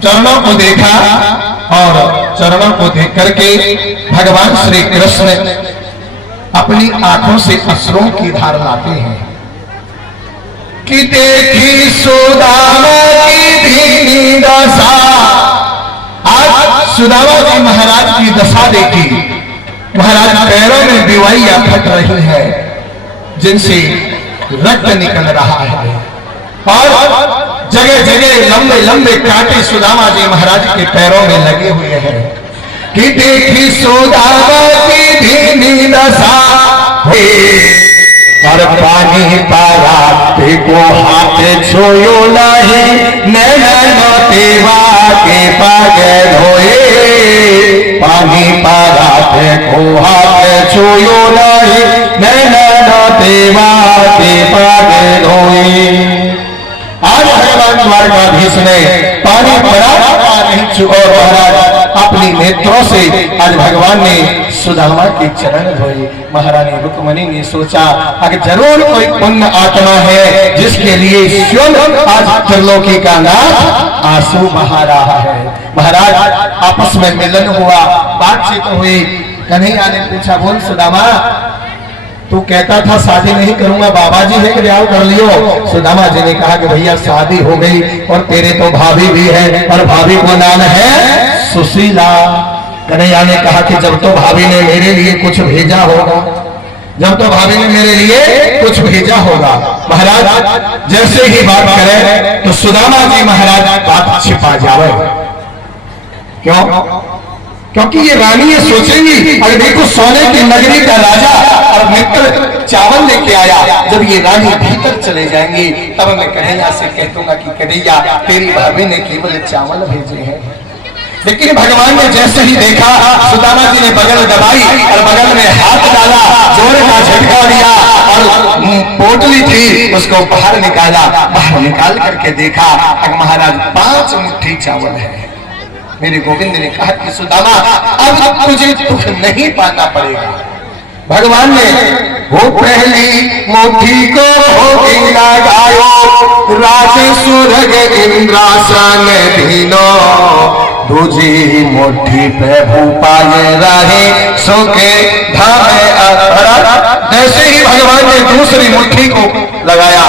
चरणों को देखा और चरणों को देख करके भगवान श्री कृष्ण अपनी आंखों से अश्रुओं की धार लाते हैं कि देखी सुदामा की दीनी दशा। आज सुदामा जी महाराज की दशा देखी। महाराज पैरों में बीवाइयां फट रही है जिनसे रक्त निकल रहा है और जगह जगह लंबे लंबे कांटे सुदामा जी महाराज के पैरों में लगे हुए हैं कि देखी सुदामा की दीनी दशा और पानी पारा को हाथ छोयो नहीं नैनो तेवा के पागे धोए। पानी पारा को हाथ छोयो नहीं नैनो तेवा के पागे धोए। आज भगवान द्वारकाधीश ने पानी पड़ा नहीं चुका महाराज अपनी नेत्रों से आज भगवान ने सुदामा के चरण धोए। महारानी रुक्मणी ने सोचा अगर जरूर कोई पुण्य आत्मा है जिसके लिए स्वयं आज त्रिलोकी का नाथ आंसू बहा रहा है। महाराज आपस में मिलन हुआ, बातचीत हुई। कन्हैया ने पूछा बोल सुदामा तू कहता था शादी नहीं करूंगा, बाबा जी है कि ब्याह कर लियो। सुदामा जी ने कहा कि भैया शादी हो गई और तेरे तो भाभी भी है और भाभी को नाम है सुशीला। कन्हैया ने कहा कि जब तो भाभी ने मेरे लिए कुछ भेजा होगा, जब तो भाभी ने मेरे लिए कुछ भेजा होगा। महाराज जैसे ही बात करें तो सुदामा जी महाराज बात छिपा जावे। क्यों? क्योंकि ये रानी ये सोचेंगी अगर देखो सोने की नगरी का राजा और मित्र चावल लेके आया, जब ये रानी भीतर चले जाएंगी तब मैं कन्हैया से कह दूंगा कि कन्हैया तेरी भाभी ने केवल चावल भेजे हैं। लेकिन भगवान ने जैसे ही देखा सुदामा जी ने बगल दबाई और बगल में हाथ डाला, जोर का झटका दिया और पोटली थी उसको बाहर निकाला। बाहर निकाल करके देखा महाराज 5 मुट्ठी चावल है। मेरे गोविंद ने कहा कि सुदामा अब तुझे दुख नहीं पाना पड़ेगा। भगवान ने वो पहली मुट्ठी को लगायो राज सुरग इंद्रासन दीनो, दूजी मुट्ठी पे भूपाल रहे सोके धामे। जैसे ही भगवान ने दूसरी मुट्ठी को लगाया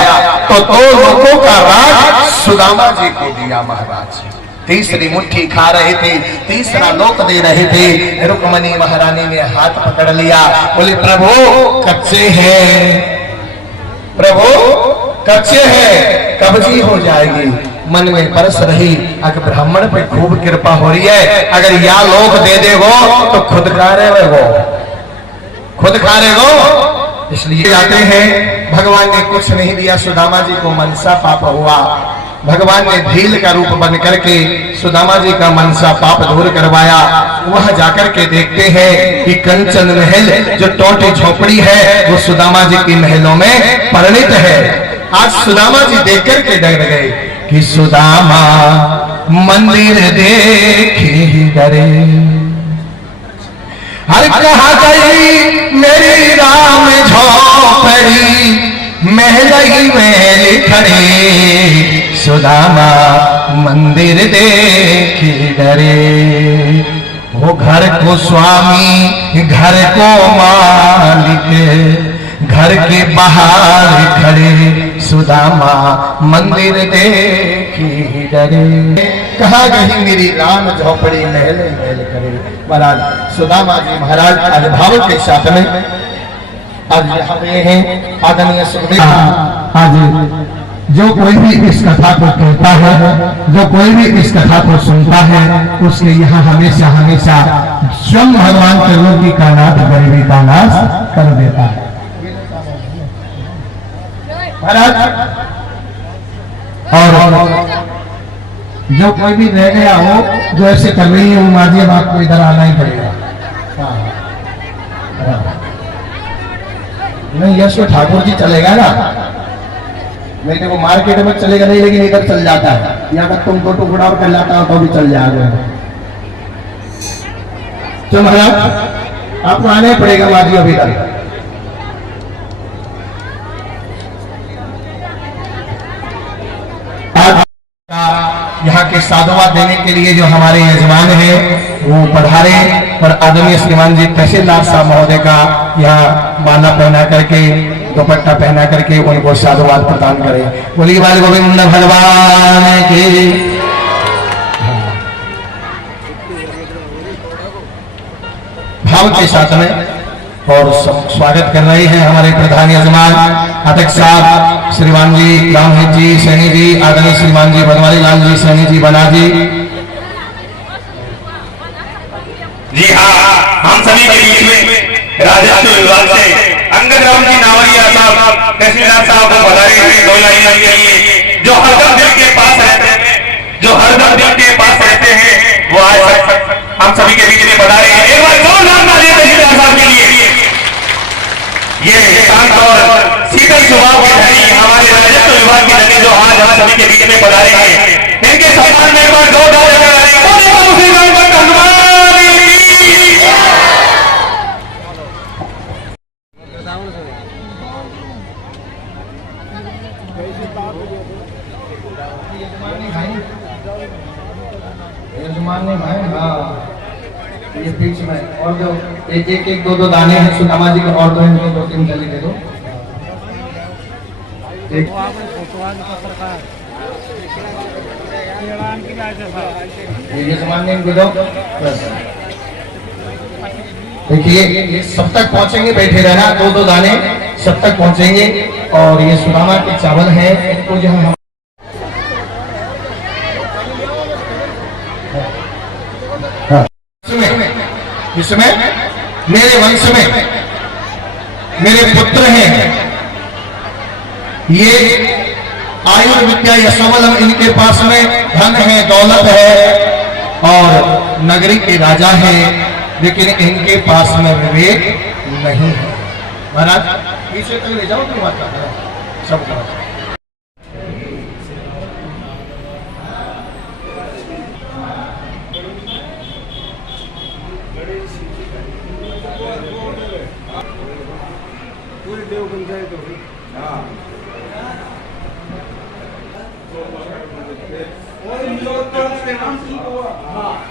तो 2 लोगों का राज सुदामा जी को दिया महाराज। तीसरी मुट्ठी खा रहे थे, तीसरा लोक दे रहे थे। रुक्मणी महारानी ने हाथ पकड़ लिया, बोले प्रभु कच्चे हैं, प्रभु कच्चे हैं, कब्जी हो जाएगी। मन में परस रही अगर ब्राह्मण पे खूब कृपा हो रही है, अगर या लोक दे देगो तो खुद खा रहे हो, खुद खा रहे हो। इसलिए जाते हैं भगवान ने कुछ नहीं दिया। सुदामा जी को मनसा पाप हुआ। भगवान ने भील का रूप बन करके सुदामा जी का मनसा पाप दूर करवाया। वहां जाकर के देखते हैं कि कंचन महल जो टोटी झोपड़ी है वो सुदामा जी की महलों में परिणित है। आज सुदामा जी देख करके डर गए कि सुदामा मंदिर देखे डरे। हर कहा गई मेरी राम झोपड़ी महल महल खड़े, सुदामा मंदिर देखे डरे। वो घर को स्वामी घर को मालिक घर के बाहर खड़े, सुदामा मंदिर देखे डरे। कहाँ गई मेरी राम झोपड़ी महल महल खड़े। महाराज सुदामा जी महाराज आज भाव के साथ में आज यहाँ पे हैं आदरणीय सुखदेव। आज जो कोई भी इस कथा को कहता है, जो कोई भी इस कथा को सुनता है, उसके यहाँ हमेशा हमेशा स्वयं भगवान त्रिलोकी का नाथ गरीबी का नाश कर देता है। और जो कोई भी रह गया हो, जो ऐसे कर रही है, वो माजी अब आपको इधर आना ही पड़ेगा। नहीं यश तो ठाकुर जी चलेगा ना, नहीं तो वो मार्केट में चलेगा नहीं, लेकिन इधर चल जाता है। यहाँ तक तुम टोटो गुड़ा और कर लाता हो तो भी चल जाएगा। तो महाराज आपको आना ही पड़ेगा माजी अभी तक। यहाँ के साधुवाद देने के लिए जो हमारे यजमान हैं वो पधारे और आदरणीय श्रीमान जी तहसीलदार साहब महोदय का यहाँ माला पहना करके दुपट्टा पहना करके उनको साधुवाद प्रदान करें। बोलिए बाल गोविंद भगवान की। भाव के साथ में और स्वागत कर रहे हैं हमारे प्रधान यजमान अध्यक्ष साहब श्रीमान जी रामहित जी सैनी जी, आदरणीय श्रीमान जी बनवारी लाल जी सैनी जी बना जी। जी हाँ, हम सभी के बीच में राजस्व विभाग से अंगद राम जी नावरिया साहब तहसीलदार साहब को बधाई हैं 2 लाइन के लिए। जो हरदम दिल के पास रहते हैं, जो हरदम दिल के पास रहते हैं, वो आज हम सभी के बीच में बधाई हैं। एक बार 2 लाइन मारिए तहसीलदार साहब के लिए। ये शांत और शीतल स्वभाव के धनी हमारे राजस्व विभाग के धनी जो आज हम सभी के बीच में पधारे हैं, इनके सम्मान में एक बार 2 यजमान ने भाई हाँ ये बीच में और जो एक 2 दाने हैं सुदामा जी के और 2 इनके 2-3 जली दे दो। यजमान ने इनको दो। देखिए ये सब तक पहुंचेंगे, बैठे रहना 2-2 दाने सब तक पहुंचेंगे। और ये सुदामा के चावल है, इनको जो है इसमें मेरे वंश में मेरे पुत्र हैं, ये आयु विद्या यशोबलम इनके पास में धन है, दौलत है और नगरी के राजा है, लेकिन इनके पास में विवेक नहीं है। महाराज पीछे तक ले जाओ तो बात कर सब देव पंचायत हो गई।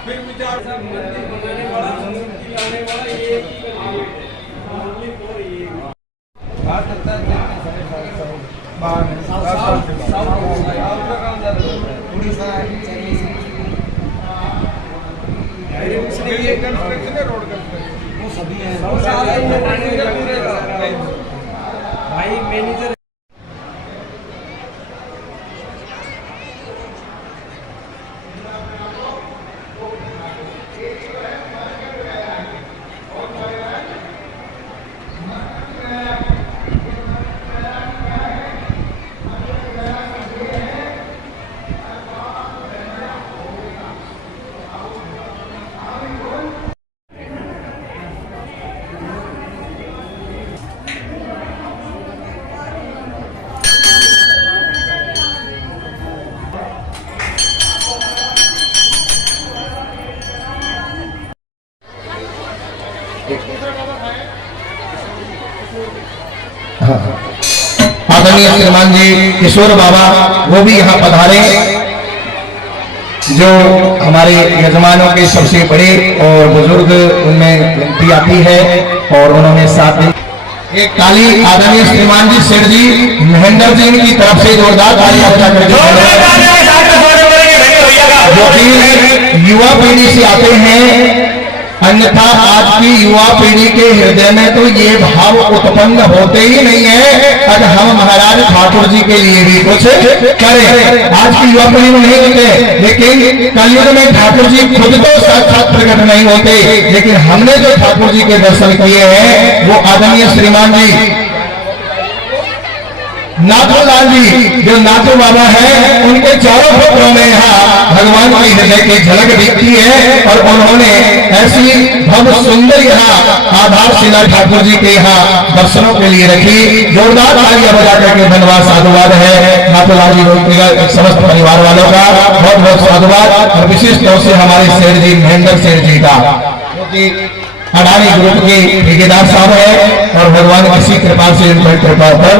फिर विचार मंदिर बनाने वाला, मूर्ति लाने वाला, ये रोड वो सभी है भाई मैनेजर। आदरणीय श्रीमान जी किशोर बाबा वो भी यहाँ पधारे, जो हमारे यजमानों के सबसे बड़े और बुजुर्ग उनमें गिनती आती है और उन्होंने 7 दिन एक ताली आदरणीय श्रीमान जी सेठ जी महेंद्र जी की तरफ से जोरदार ताली बजा करके, जो कि युवा पीढ़ी से आते हैं। अन्यथा आज की युवा पीढ़ी के हृदय में तो ये भाव उत्पन्न होते ही नहीं है अगर हम महाराज ठाकुर जी के लिए भी कुछ करें। आज की युवा पीढ़ी में नहीं होते, लेकिन कलयुग में ठाकुर जी खुद तो साक्षात प्रकट नहीं होते, लेकिन हमने जो ठाकुर जी के दर्शन किए हैं वो आदरणीय श्रीमान जी नाथू लाल जी जो नाथू बाबा है, उनके चारों पुत्रों में यहाँ भगवान की हृदय की झलक दिखती है और उन्होंने ऐसी भव्य सुंदर यहाँ आधारशिला ठाकुर जी के यहाँ दर्शनों के लिए रखी। जोरदार तालियां बजा करके धन्यवाद साधुवाद है नाथू लाल जी समस्त परिवार वालों का बहुत बहुत साधुवाद और विशेष तौर से हमारे सेठ जी महेंद्र सेठ जी का, अडानी ग्रुप के ठेकेदार साहब है और भगवान इसी कृपा से उनकी कृपा पर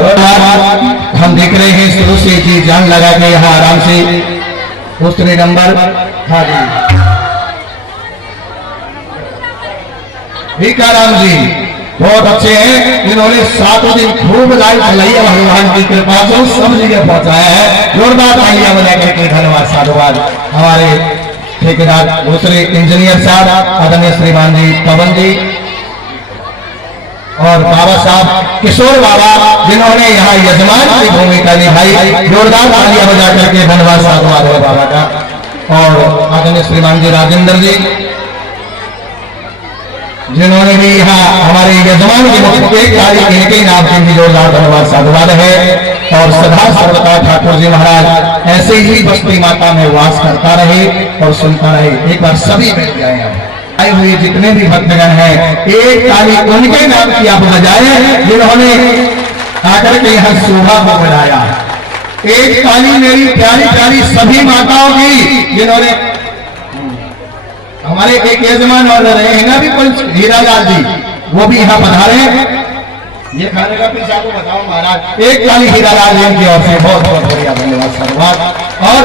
हम देख रहे हैं शुरू से जी जान लगा के यहाँ आराम से दूसरे नंबर हाँ जी भिकाराम जी बहुत अच्छे हैं, इन्होंने 7 दिन खूब लाइट चलाई है, भगवान की कृपा से सब जगह पहुंचाया है। जोरदार तालियां बजा करके धन्यवाद साधुवाद हमारे ठेकेदार दूसरे इंजीनियर साहब आदरणीय श्रीमान जी पवन जी और बाबा साहब किशोर बाबा जिन्होंने यहाँ यजमान की भूमिका निभाई। जोरदार तालियां बजा करके धन्यवाद साधुवाद है बाबा का। और आदरणीय श्रीमान जी राजेंद्र जी जिन्होंने भी यहाँ हमारे यजमान के मुख्य एक तारीख इनके नाम से भी जोरदार धन्यवाद साधुवाद है। और सदा सर्वदा ठाकुर जी महाराज ऐसे ही बस्ती माता में वास करता रहे और सुनता रहे। एक बार सभी मिल जाए आए हुए जितने भी भक्तगण हैं एक तारीख उनके नाम की आप बजाए जिन्होंने आकर के यहाँ शोभा को बढ़ाया। एक ताली मेरी प्यारी प्यारी सभी माताओं की जिन्होंने हमारे एक यजमान और रहे हैं ना भी कोई हीरालाल जी वो भी यहाँ पधारे हैं। ये खाने का पीछा को बताओ महाराज। एक ताली हीरालाल जी की ओर से बहुत बहुत बढ़िया धन्यवाद धन्यवाद। और